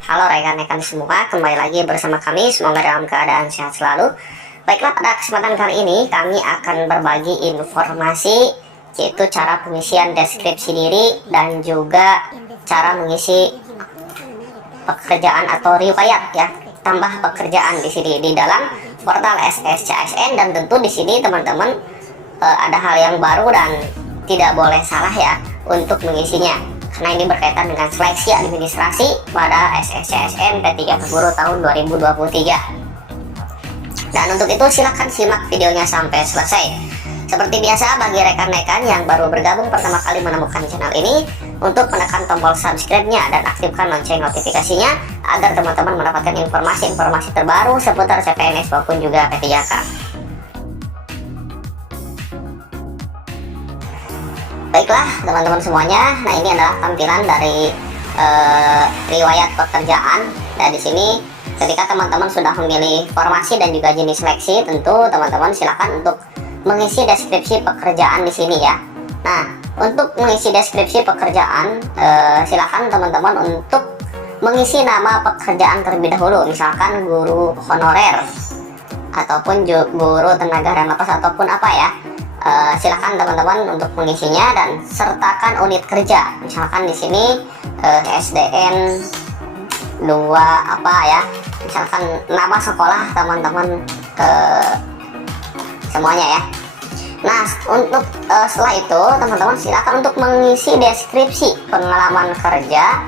Halo rekan-rekan semua, kembali lagi bersama kami, semoga dalam keadaan sehat selalu. Baiklah, pada kesempatan kali ini kami akan berbagi informasi, yaitu cara pengisian deskripsi diri dan juga cara mengisi pekerjaan atau riwayat ya, tambah pekerjaan di sini di dalam portal SSCASN. Dan tentu di sini teman-teman ada hal yang baru dan tidak boleh salah ya untuk mengisinya, karena ini berkaitan dengan seleksi administrasi pada SSCASN P3 Kaguru tahun 2023. Dan untuk itu silahkan simak videonya sampai selesai. Seperti biasa, bagi rekan-rekan yang baru bergabung pertama kali menemukan channel ini, untuk menekan tombol subscribe-nya dan aktifkan lonceng notifikasinya agar teman-teman mendapatkan informasi-informasi terbaru seputar CPNS maupun juga P3K. Baiklah teman-teman semuanya, nah ini adalah tampilan dari riwayat pekerjaan. Dan di sini ketika teman-teman sudah memilih formasi dan juga jenis seleksi, tentu teman-teman silakan untuk mengisi deskripsi pekerjaan di sini ya. Nah, untuk mengisi deskripsi pekerjaan, silakan teman-teman untuk mengisi nama pekerjaan terlebih dahulu, misalkan guru honorer ataupun guru tenaga lepas ataupun apa ya. Silakan teman-teman untuk mengisinya dan sertakan unit kerja, misalkan di sini SDN 2 apa ya, misalkan nama sekolah teman-teman semuanya ya. Nah, untuk setelah itu teman-teman silakan untuk mengisi deskripsi pengalaman kerja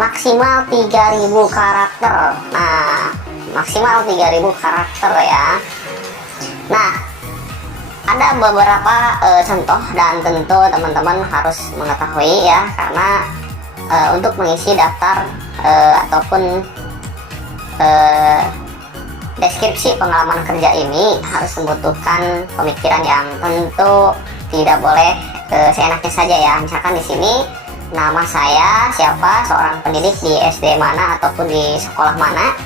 maksimal 3000 karakter. Nah, maksimal 3000 karakter ya. Nah, ada beberapa contoh dan tentu teman-teman harus mengetahui ya, karena untuk mengisi daftar ataupun deskripsi pengalaman kerja ini harus membutuhkan pemikiran yang tentu tidak boleh seenaknya saja ya. Misalkan di sini nama saya siapa, seorang pendidik di SD mana ataupun di sekolah mana.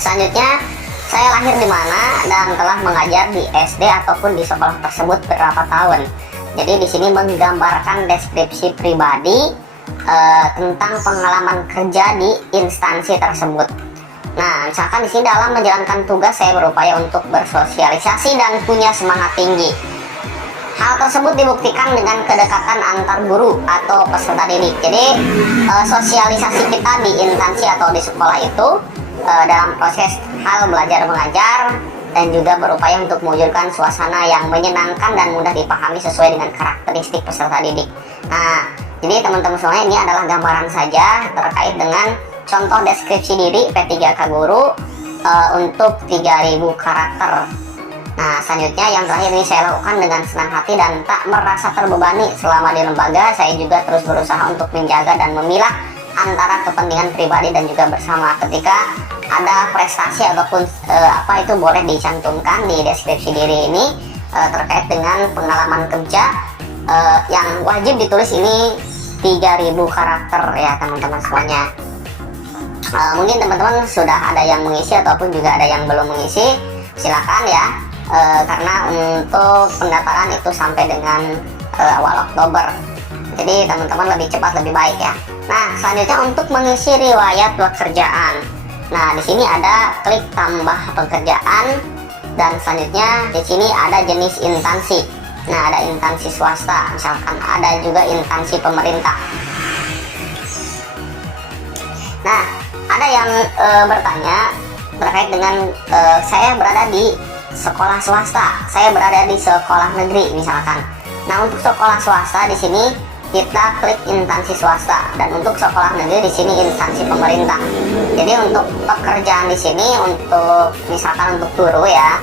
Selanjutnya saya lahir di mana dan telah mengajar di SD ataupun di sekolah tersebut berapa tahun. Jadi di sini menggambarkan deskripsi pribadi tentang pengalaman kerja di instansi tersebut. Nah, misalkan di sini dalam menjalankan tugas saya berupaya untuk bersosialisasi dan punya semangat tinggi. Hal tersebut dibuktikan dengan kedekatan antar guru atau peserta didik. Jadi sosialisasi kita di instansi atau di sekolah itu dalam proses hal belajar mengajar dan juga berupaya untuk mewujudkan suasana yang menyenangkan dan mudah dipahami sesuai dengan karakteristik peserta didik. Nah, jadi teman-teman semua, ini adalah gambaran saja terkait dengan contoh deskripsi diri P3 Kaguru untuk 3000 karakter. Nah, selanjutnya yang terakhir ini saya lakukan dengan senang hati dan tak merasa terbebani. Selama di lembaga, saya juga terus berusaha untuk menjaga dan memilah antara kepentingan pribadi dan juga bersama. Ketika ada prestasi ataupun apa itu boleh dicantumkan di deskripsi diri ini terkait dengan pengalaman kerja yang wajib ditulis ini 3000 karakter ya teman-teman semuanya. Mungkin teman-teman sudah ada yang mengisi ataupun juga ada yang belum mengisi, silakan ya, karena untuk pendaftaran itu sampai dengan awal Oktober. Jadi teman-teman lebih cepat lebih baik ya. Nah, selanjutnya untuk mengisi riwayat pekerjaan. Nah, di sini ada klik tambah pekerjaan dan selanjutnya di sini ada jenis instansi. Nah, ada instansi swasta, misalkan ada juga instansi pemerintah. Nah, ada yang bertanya terkait dengan saya berada di sekolah swasta, saya berada di sekolah negeri misalkan. Nah, untuk sekolah swasta di sini kita klik instansi swasta dan untuk sekolah negeri di sini instansi pemerintah. Jadi untuk pekerjaan di sini untuk misalkan untuk guru ya,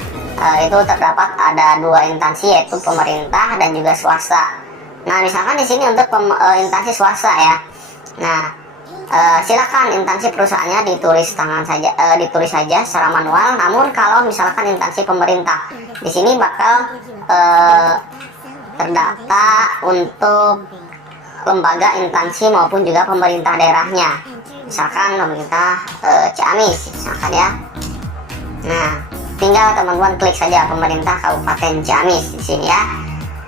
itu terdapat ada dua instansi, yaitu pemerintah dan juga swasta. Nah, misalkan di sini untuk instansi swasta ya. Nah, silakan instansi perusahaannya ditulis ditulis saja secara manual. Namun kalau misalkan instansi pemerintah, di sini bakal terdata untuk lembaga, instansi maupun juga pemerintah daerahnya. Misalkan pemerintah Ciamis misalkan ya. Nah, tinggal teman-teman klik saja pemerintah Kabupaten Ciamis di sini ya.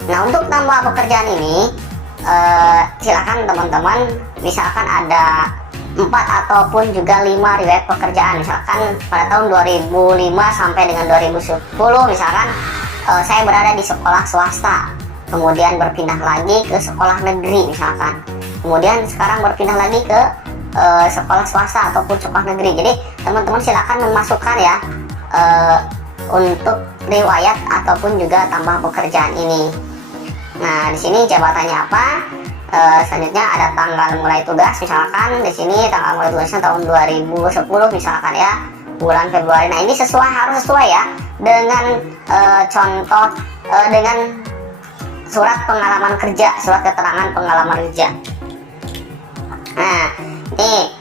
Nah, untuk tambah pekerjaan ini silakan teman-teman, misalkan ada 4 ataupun juga 5 riwayat pekerjaan. Misalkan pada tahun 2005 sampai dengan 2010 misalkan saya berada di sekolah swasta, kemudian berpindah lagi ke sekolah negeri misalkan, kemudian sekarang berpindah lagi ke sekolah swasta ataupun sekolah negeri. Jadi teman-teman silakan memasukkan ya untuk riwayat ataupun juga tambah pekerjaan ini. Nah, di sini jabatannya apa? Selanjutnya ada tanggal mulai tugas, misalkan di sini tanggal mulai tugasnya tahun 2010 misalkan ya, bulan Februari. Nah, ini harus sesuai ya dengan contoh dengan surat pengalaman kerja, surat keterangan pengalaman kerja. Nah, ini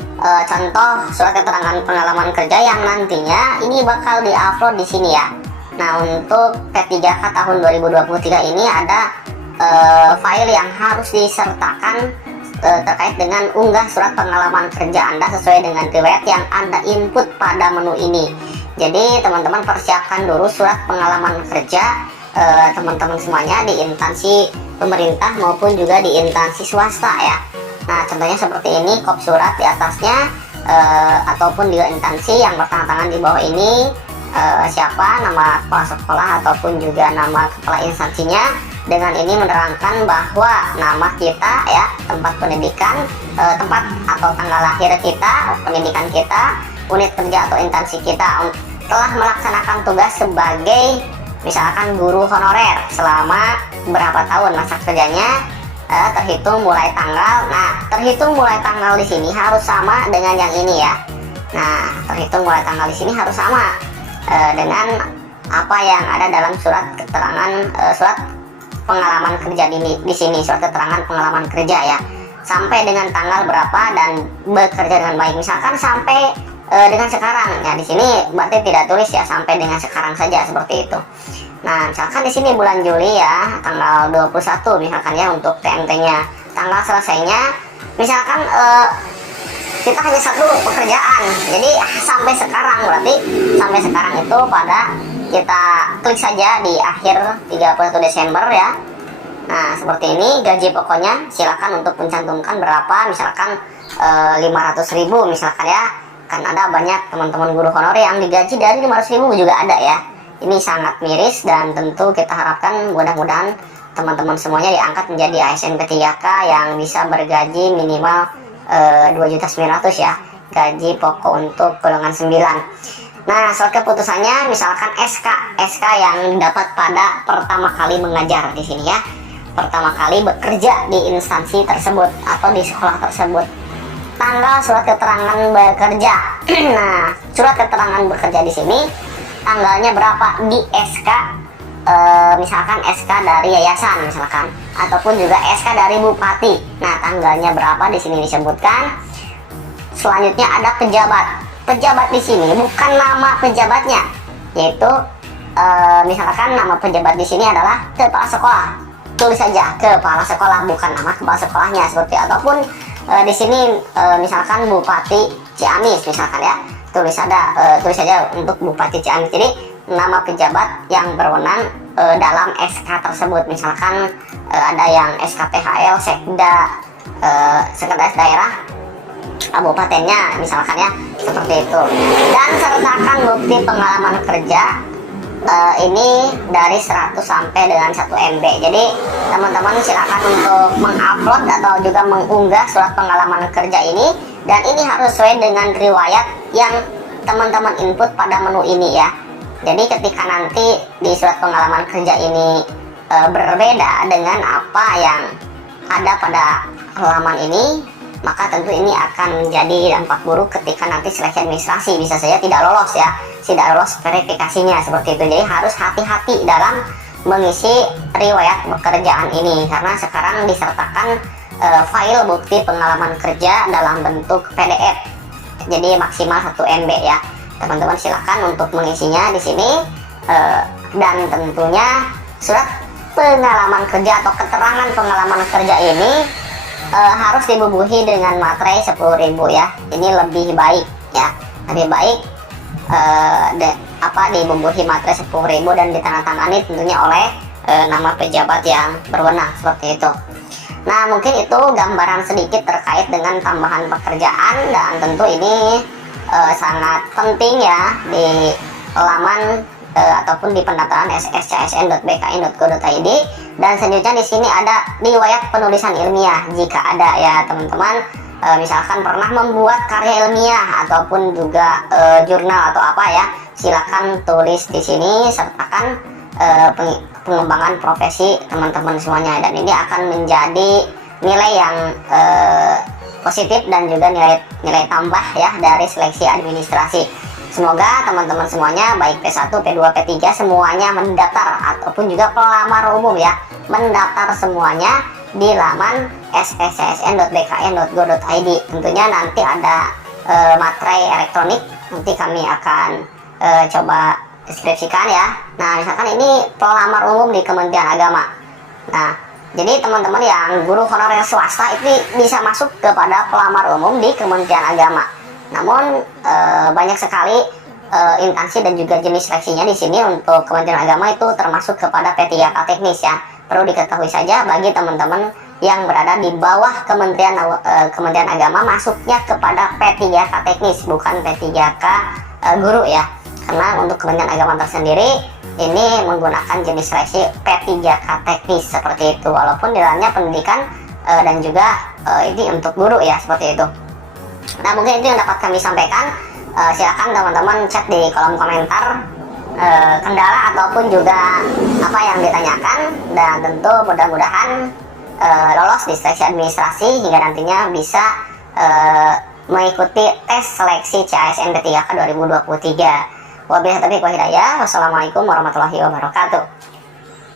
contoh surat keterangan pengalaman kerja yang nantinya ini bakal diupload di sini ya. Nah, untuk P3K tahun 2023 ini ada file yang harus disertakan terkait dengan unggah surat pengalaman kerja Anda sesuai dengan riwayat yang Anda input pada menu ini. Jadi teman-teman persiapkan dulu surat pengalaman kerja teman-teman semuanya di instansi pemerintah maupun juga di instansi swasta ya. Nah, contohnya seperti ini, kop surat di atasnya ataupun di instansi yang bertanda tangan di bawah ini siapa, nama kepala sekolah ataupun juga nama kepala instansinya. Dengan ini menerangkan bahwa nama kita ya, tempat pendidikan, tempat atau tanggal lahir kita, pendidikan kita, unit kerja atau instansi kita telah melaksanakan tugas sebagai misalkan guru honorer selama berapa tahun masa kerjanya, terhitung mulai tanggal. Nah, terhitung mulai tanggal di sini harus sama dengan yang ini ya. Nah, terhitung mulai tanggal di sini harus sama dengan apa yang ada dalam surat keterangan surat pengalaman kerja di sini, surat keterangan pengalaman kerja ya, sampai dengan tanggal berapa dan bekerja dengan baik. Misalkan sampai dengan sekarang ya, di sini berarti tidak tulis ya, sampai dengan sekarang saja seperti itu. Nah, misalkan di sini bulan Juli ya, tanggal 21 misalkan ya untuk TMT-nya. Tanggal selesainya misalkan kita hanya satu pekerjaan, jadi sampai sekarang, berarti sampai sekarang itu pada kita klik saja di akhir 31 Desember ya. Nah, seperti ini gaji pokoknya silakan untuk mencantumkan berapa, misalkan 500.000 misalkan ya. Kan ada banyak teman-teman guru honorer yang digaji dari 500.000 juga ada ya. Ini sangat miris dan tentu kita harapkan mudah-mudahan teman-teman semuanya diangkat menjadi ASN P3K yang bisa bergaji minimal 2.900.000 ya, gaji pokok untuk golongan 9. Nah, surat keputusannya misalkan SK yang dapat pada pertama kali mengajar di sini ya, pertama kali bekerja di instansi tersebut atau di sekolah tersebut. Tanggal surat keterangan bekerja. Nah, surat keterangan bekerja di sini tanggalnya berapa di SK, misalkan SK dari yayasan misalkan, ataupun juga SK dari bupati. Nah, tanggalnya berapa di sini disebutkan. Selanjutnya ada pejabat. Pejabat di sini bukan nama pejabatnya, yaitu misalkan nama pejabat di sini adalah kepala sekolah. Tulis saja kepala sekolah, bukan nama kepala sekolahnya seperti, ataupun di sini misalkan Bupati Ciamis misalkan ya, tulis saja untuk Bupati Ciamis. Jadi nama pejabat yang berwenang dalam SK tersebut, misalkan ada yang SKPHL, Sekda, Sekretaris Daerah kabupatennya misalkan ya, seperti itu. Dan sertakan bukti pengalaman kerja ini dari 100 sampai dengan 1 MB. Jadi teman-teman silakan untuk mengupload atau juga mengunggah surat pengalaman kerja ini, dan ini harus sesuai dengan riwayat yang teman-teman input pada menu ini ya. Jadi ketika nanti di surat pengalaman kerja ini berbeda dengan apa yang ada pada halaman ini, maka tentu ini akan menjadi dampak buruk ketika nanti seleksi administrasi bisa saja tidak lolos ya, tidak lolos verifikasinya seperti itu. Jadi harus hati-hati dalam mengisi riwayat pekerjaan ini, karena sekarang disertakan file bukti pengalaman kerja dalam bentuk PDF, jadi maksimal 1 MB ya. Teman-teman silakan untuk mengisinya di sini, dan tentunya surat pengalaman kerja atau keterangan pengalaman kerja ini harus dibubuhi dengan materai 10.000 ya. Ini lebih baik ya, lebih baik dibubuhi materai 10.000 dan ditandatangani tentunya oleh nama pejabat yang berwenang seperti itu. Nah, mungkin itu gambaran sedikit terkait dengan tambahan pekerjaan, dan tentu ini sangat penting ya di laman ataupun di pendaftaran sscsn.bkn.go.id. Dan selanjutnya di sini ada riwayat penulisan ilmiah jika ada ya teman-teman. Misalkan pernah membuat karya ilmiah ataupun juga jurnal atau apa ya, silakan tulis di sini, sertakan pengembangan profesi teman-teman semuanya, dan ini akan menjadi nilai yang positif dan juga nilai tambah ya dari seleksi administrasi. Semoga teman-teman semuanya baik P1, P2, P3 semuanya mendaftar, ataupun juga pelamar umum ya, mendaftar semuanya di laman sscsn.bkn.go.id. Tentunya nanti ada materai elektronik, nanti kami akan coba deskripsikan ya. Nah, misalkan ini pelamar umum di Kementerian Agama. Nah, jadi teman-teman yang guru honorer swasta itu bisa masuk kepada pelamar umum di Kementerian Agama. Namun banyak sekali instansi dan juga jenis seleksinya di sini. Untuk Kementerian Agama itu termasuk kepada P3K teknis ya. Perlu diketahui saja bagi teman-teman yang berada di bawah Kementerian Agama, masuknya kepada P3K teknis, bukan P3K guru ya. Karena untuk Kementerian Agama tersendiri ini menggunakan jenis seleksi P3K teknis seperti itu, walaupun di dalamnya pendidikan dan juga ini untuk guru ya, seperti itu. Nah, mungkin itu yang dapat kami sampaikan. Silakan teman-teman chat di kolom komentar kendala ataupun juga apa yang ditanyakan, dan tentu mudah-mudahan lolos di seleksi administrasi hingga nantinya bisa mengikuti tes seleksi CASN P3K 2023. Wabillahi taufiq wal hidayah. Wassalamualaikum warahmatullahi wabarakatuh.